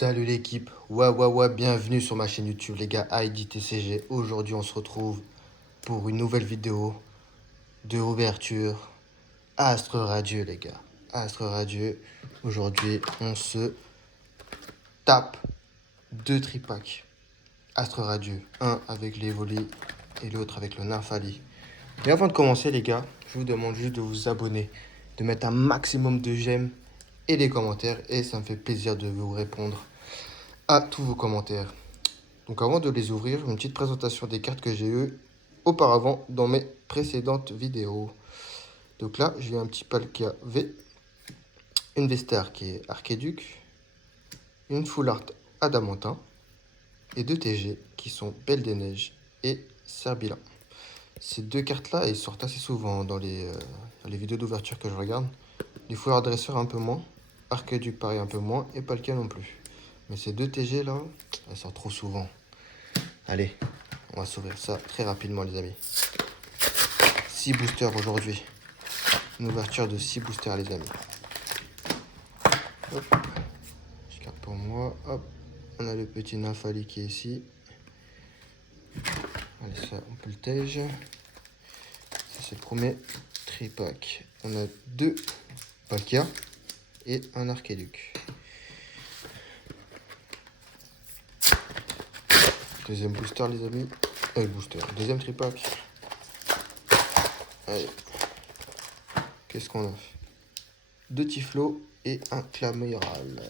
Salut l'équipe, ouais, bienvenue sur ma chaîne YouTube les gars, IDTCG. Aujourd'hui on se retrouve pour une nouvelle vidéo de ouverture Astre Radieux les gars. Astre Radieux, aujourd'hui on se tape deux tripacks. Astre Radieux, un avec l'Evoli et l'autre avec le Nymphali. Mais avant de commencer les gars, je vous demande juste de vous abonner, de mettre un maximum de j'aime et des commentaires et ça me fait plaisir de vous répondre à tous vos commentaires. Donc avant de les ouvrir, une petite présentation des cartes que j'ai eues auparavant dans mes précédentes vidéos. Donc là, j'ai un petit Palkia V, une Vestar qui est Archéduc, une Full Art Adamantin et deux TG qui sont Belle des Neiges et Serbilan. Ces deux cartes-là, elles sortent assez souvent dans les vidéos d'ouverture que je regarde. Les Full Art Dresseur un peu moins, Archéduc pareil un peu moins et Palkia non plus. Mais ces deux TG là, elles sortent trop souvent. Allez, on va s'ouvrir ça très rapidement les amis. 6 boosters aujourd'hui. Une ouverture de 6 boosters les amis. Hop. Je garde pour moi. Hop. On a le petit Nymphali qui est ici. Allez, ça on peut le tège. Ça c'est le premier tripack. On a deux Palkia et un Archéduc. Deuxième booster les amis. Booster. Deuxième tripack. Allez. Qu'est-ce qu'on a? Deux Tiflo et un Claméral.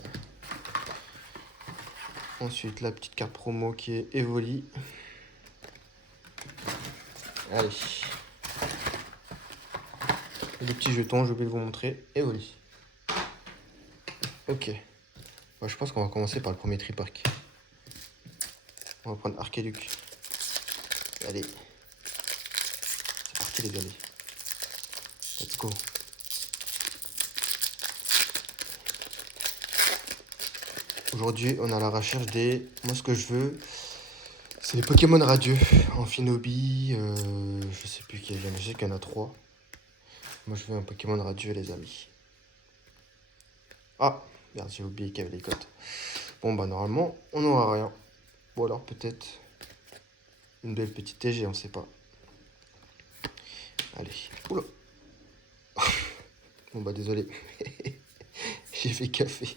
Ensuite, la petite carte promo qui est Evoli. Allez. Les petits jetons, je vais vous montrer. Evoli. Ok. Bon, je pense qu'on va commencer par le premier tripack. On va prendre Archéduc. Allez. C'est parti les amis. Let's go. Aujourd'hui, on est à la recherche des... Moi, ce que je veux, c'est les Pokémon radieux. Amphinobi, je sais plus qui est. Je sais qu'il y en a 3. Moi, je veux un Pokémon radieux, les amis. Ah, merde, j'ai oublié qu'il y avait les cotes. Bon, bah, normalement, on n'aura rien. Ou alors, peut-être une belle petite TG, on sait pas. Allez. Oula. Bon, bah, désolé. J'ai fait café.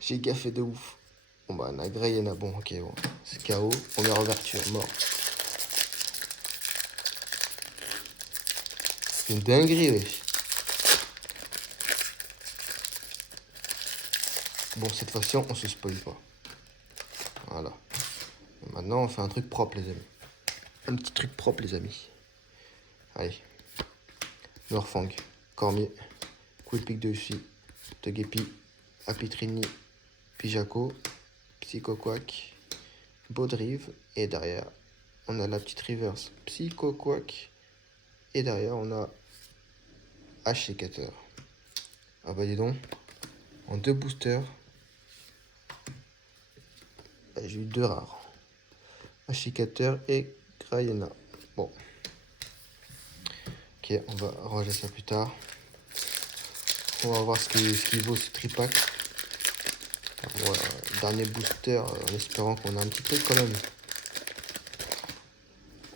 J'ai gaffé de ouf. Bon bah Nagré, il y en a bon, ok bon. C'est KO, première ouverture, mort. C'est une dinguerie, wesh. Bon, cette fois-ci, on se spoil pas. Voilà. Et maintenant, on fait un truc propre, les amis. Un petit truc propre, les amis. Allez. Morfang, Cormier, Quillpick de Usui, Togepi, Apitrini, Pijaco, Psychoquack, Baudrive, et derrière, on a la petite reverse Psychoquack, et derrière, on a H-Sécateur. Ah bah dis donc, en deux boosters, bah, j'ai eu deux rares. H-Sécateur et Grayena. Bon. Ok, on va ranger ça plus tard. On va voir ce qu'il vaut ce tripack. Voilà, dernier booster, en espérant qu'on a un petit truc quand même.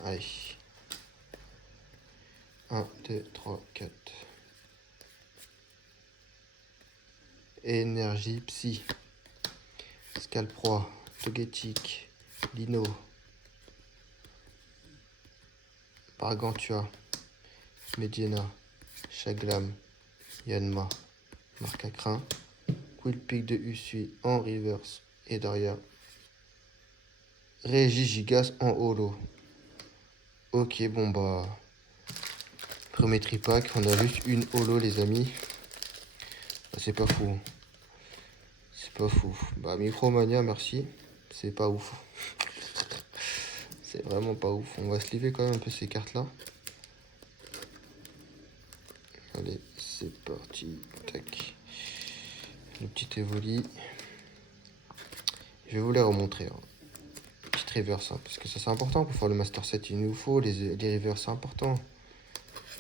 Allez. 1, 2, 3, 4. Énergie Psy. Scalproie. Togetic. Lino. Pargantua. Medina. Chaglam. Yanma. Marcacrin. Quillpick de Usui en reverse. Et derrière. Régigigas en holo. Ok, bon bah. Premier tripack, on a juste une holo les amis. Bah, c'est pas fou. C'est pas fou. Bah Micromania, merci. C'est pas ouf. C'est vraiment pas ouf. On va se livrer quand même un peu ces cartes là. Allez, c'est parti. Tac. Le petit Evoli. Je vais vous les remontrer. Hein. Petite reverse, hein, parce que ça c'est important pour faire le Master 7. Il nous faut les reverse, c'est important.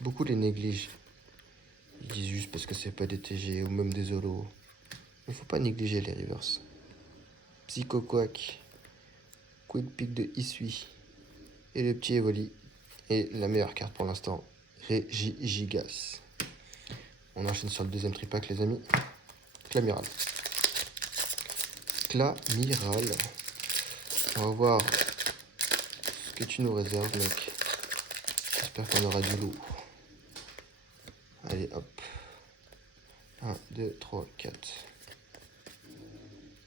Beaucoup les négligent. Ils disent juste parce que c'est pas des TG ou même des holos. Il faut pas négliger les reverse. Psycho Quack, Quick Pick de Isui et le petit Evoli. Et la meilleure carte pour l'instant, Regigigas. On enchaîne sur le deuxième tripack, les amis. Clamiral. Clamiral. On va voir ce que tu nous réserves, mec. J'espère qu'on aura du lourd. Allez, hop. 1, 2, 3, 4.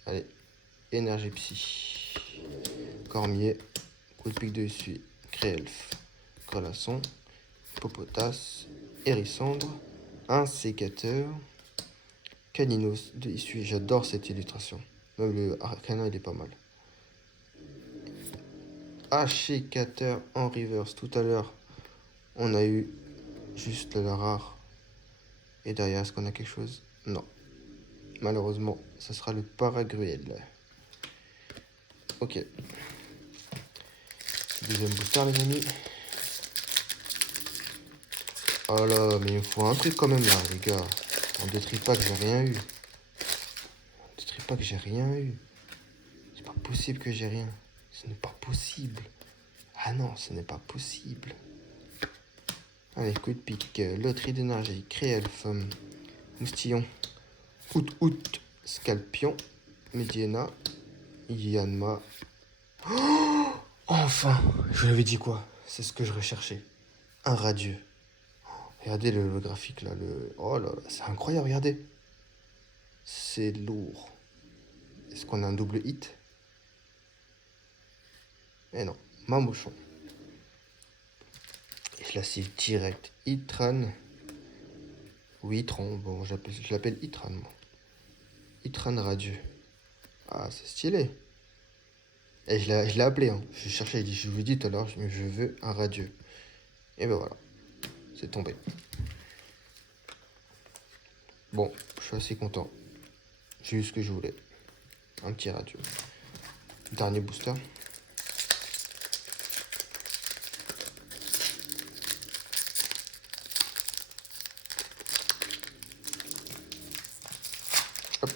Allez. Énergie Psy. Cormier. Coup de pique de Isui. Créelf. Colasson. Popotas. Hérissandre. Un sécateur. Caninos de Isui. J'adore cette illustration. Même le canin, il est pas mal. Achécateur en reverse. Tout à l'heure, on a eu juste la rare. Et derrière, est-ce qu'on a quelque chose? Non. Malheureusement, ce sera le Paragruel. Ok. Deuxième booster, les amis. Oh là, mais il me faut un truc quand même là, les gars. En 2 tripacks, j'ai rien eu. En 2 tripacks, j'ai rien eu. C'est pas possible que j'ai rien. Ce n'est pas possible. Ah non, ce n'est pas possible. Allez, coup de pique. Loterie d'énergie. Créelf. Moustillon. Out. Scalpion. Mediana. Yanma. Oh, enfin, je vous l'avais dit quoi? C'est ce que je recherchais. Un radieux. Regardez le graphique là. Oh là là, c'est incroyable, regardez. C'est lourd. Est-ce qu'on a un double hit? Eh non, Mamouchon. Et je la cible direct. Itran. Oui, Itran. Bon, je l'appelle Itran, moi. Itran radieux. Ah, c'est stylé. Et je l'ai appelé, hein. Je cherchais, je vous ai dit tout à l'heure, je veux un radieux. Et ben voilà, c'est tombé. Bon, je suis assez content. J'ai eu ce que je voulais. Un petit radieux. Dernier booster. Hop.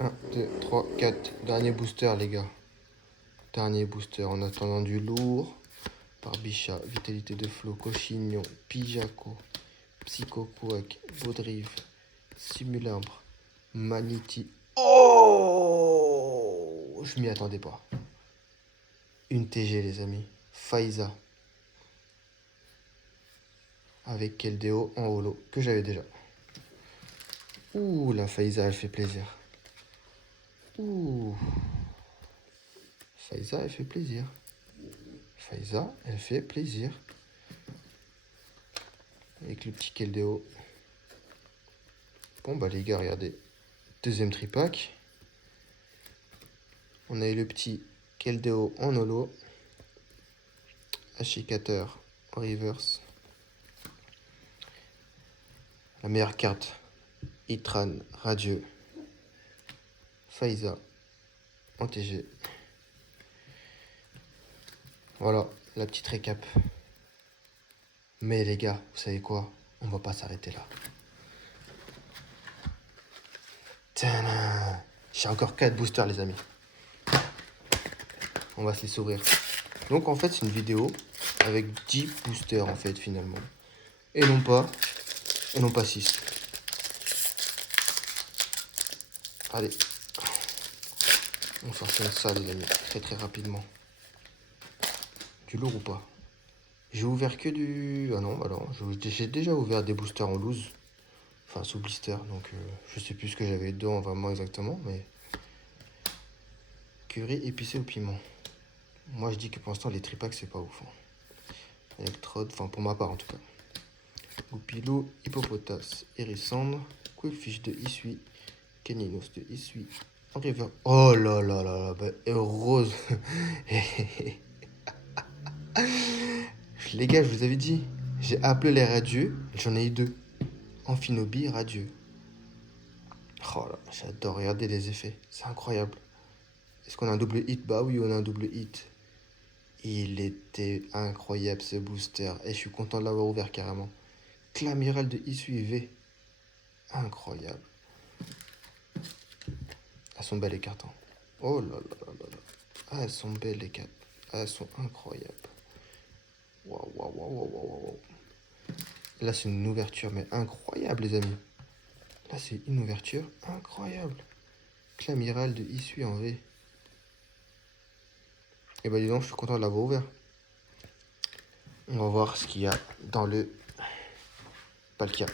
1, 2, 3, 4. Dernier booster, les gars. Dernier booster en attendant du lourd. Barbichat, Vitalité de Flot, Cochignon, Pijaco, Psycho Quack, Baudrive, Simulacre, Maniti. Oh, je m'y attendais pas. Une TG, les amis. Faiza. Avec Keldeo en holo, que j'avais déjà. Ouh, la Faiza, elle fait plaisir. Ouh. Faiza, elle fait plaisir. Faiza, elle fait plaisir. Avec le petit Keldeo. Bon, bah les gars, regardez. Deuxième tripack. On a eu le petit Keldeo en holo. Achécateur en reverse. La meilleure carte. Itran, Radieux. Faiza en TG. Voilà, la petite récap. Mais les gars, vous savez quoi? On va pas s'arrêter là. Tadam! J'ai encore 4 boosters, les amis. On va se les s'ouvrir. Donc en fait, c'est une vidéo avec 10 boosters en fait finalement. Et non pas 6. Allez. On s'enchaîne ça, les amis, très rapidement. Du lourd ou pas? J'ai ouvert que du... Ah non, alors, j'ai déjà ouvert des boosters en loose. Enfin, sous blister, donc je sais plus ce que j'avais dedans vraiment exactement, mais... Curry épicé au piment. Moi, je dis que pour l'instant, les tripacks, c'est pas ouf. Hein. Electrode, enfin, pour ma part, en tout cas. Goupilou, Hippopotas, Hérissandre, Quillfish de Isui, Caninos de Isui, en river. Oh là là là là, bah, heureuse. Les gars, je vous avais dit, j'ai appelé les radieux, j'en ai eu 2. Amphinobi, radieux. Oh là, j'adore regarder les effets, c'est incroyable. Est-ce qu'on a un double hit? Bah oui, on a un double hit. Il était incroyable ce booster, et je suis content de l'avoir ouvert carrément. Clamiral de issue V. Incroyable. Elles sont belles les cartes. Hein. Oh là là là là là. Ah, elles sont belles les cartes. Ah, elles sont incroyables. Waouh, waouh, waouh, waouh, waouh, waouh. Là, c'est une ouverture, mais incroyable, les amis. Là, c'est une ouverture incroyable. Clamiral de issue en V. Et bah, dis donc, je suis content de l'avoir ouvert. On va voir ce qu'il y a dans le Palkia.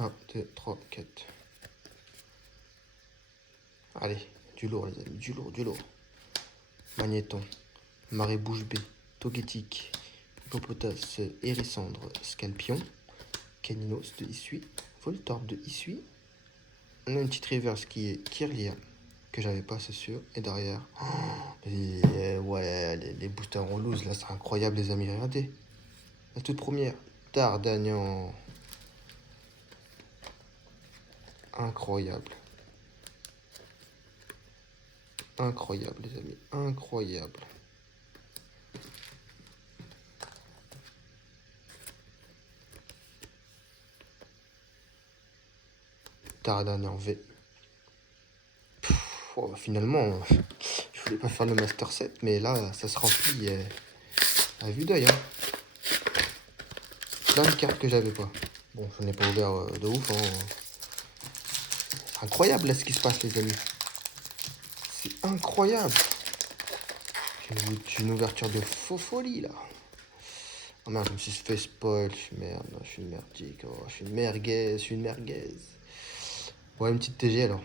Un, 2, 3, 4. Allez, du lourd, les amis, du lourd, du lourd. Magnéton, Marée Bouche B, Togetic, Hippopotas, Hérissandre, Scalpion, Caninos de Issui, Voltorb de Issui. On a une petite reverse qui est Kirlia, que j'avais pas, c'est sûr. Et derrière, les boosters en loose, là, c'est incroyable, les amis. Regardez. La toute première, Dardagnan. Incroyable. Incroyable, les amis. Incroyable. Dardagnan V. Oh, finalement, je voulais pas faire le Master 7, mais là, ça se remplit à vue d'œil. Hein. Plein de cartes que j'avais pas. Bon, je n'ai pas ouvert de ouf. Hein. C'est incroyable là ce qui se passe, les amis. C'est incroyable. J'ai une ouverture de faux folie là. Oh merde, je me suis fait spoil. Merde, je suis une merdique. Oh, je suis une merguez, Ouais, une petite TG alors.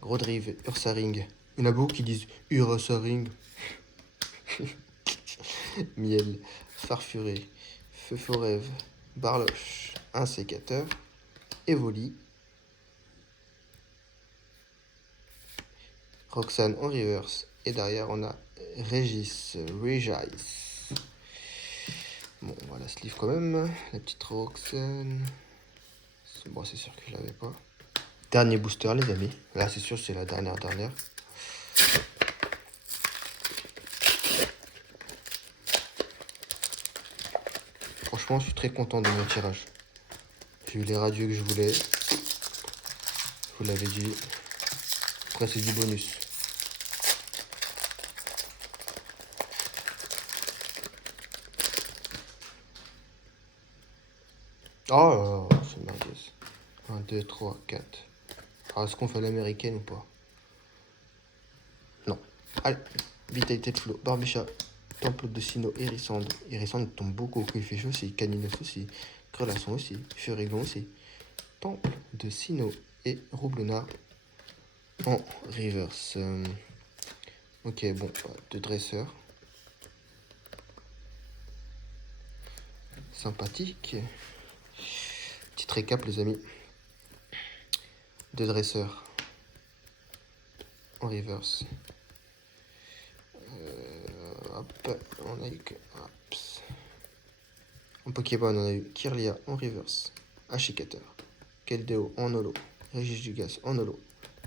Grodrive, Ursaring. Il y en a beaucoup qui disent Ursaring. Miel, Farfuré, Feu Forève, Barloche, un sécateur, Evoli, Roxane en reverse, et derrière on a Régis. Bon, on va la sleeve quand même, la petite Roxane. Bon, c'est sûr que je l'avais pas. Dernier booster, les amis. Là, c'est sûr, c'est la dernière. Franchement, je suis très content de mon tirage. J'ai eu les radios que je voulais. Je vous l'avais dit. Après, c'est du bonus. Oh, c'est merguez. 1, 2, 3, 4. Alors, est-ce qu'on fait l'américaine ou pas? Non. Allez, Vitalité de Flot, Barbicha, Temple de Sino, Hérissandre. Hérissandre tombe beaucoup quand il fait chaud aussi. Caninos aussi. Grelasson aussi. Furigon aussi. Temple de Sino et Roublonard en reverse. Ok, bon, deux dresseurs. Sympathique. Petite récap, les amis. Deux dresseurs en reverse. Hop, on a eu que. Hops. En Pokémon, on a eu Kirlia en reverse. Ashikater. Keldeo en holo. Regigigas en holo.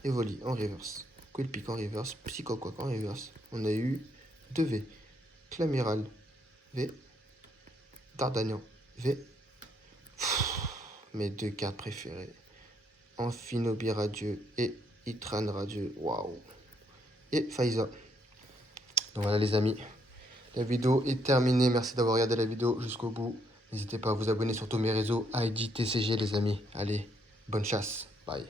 Evoli en reverse. Quillpick en reverse. Psychoquack en reverse. On a eu 2 V. Clamiral V. Dardagnan V. Mes deux cartes préférées. Amphinobi radieux et Itran radieux. Waouh. Et Faiza. Donc voilà les amis. La vidéo est terminée. Merci d'avoir regardé la vidéo jusqu'au bout. N'hésitez pas à vous abonner sur tous mes réseaux. ID TCG les amis. Allez, bonne chasse. Bye.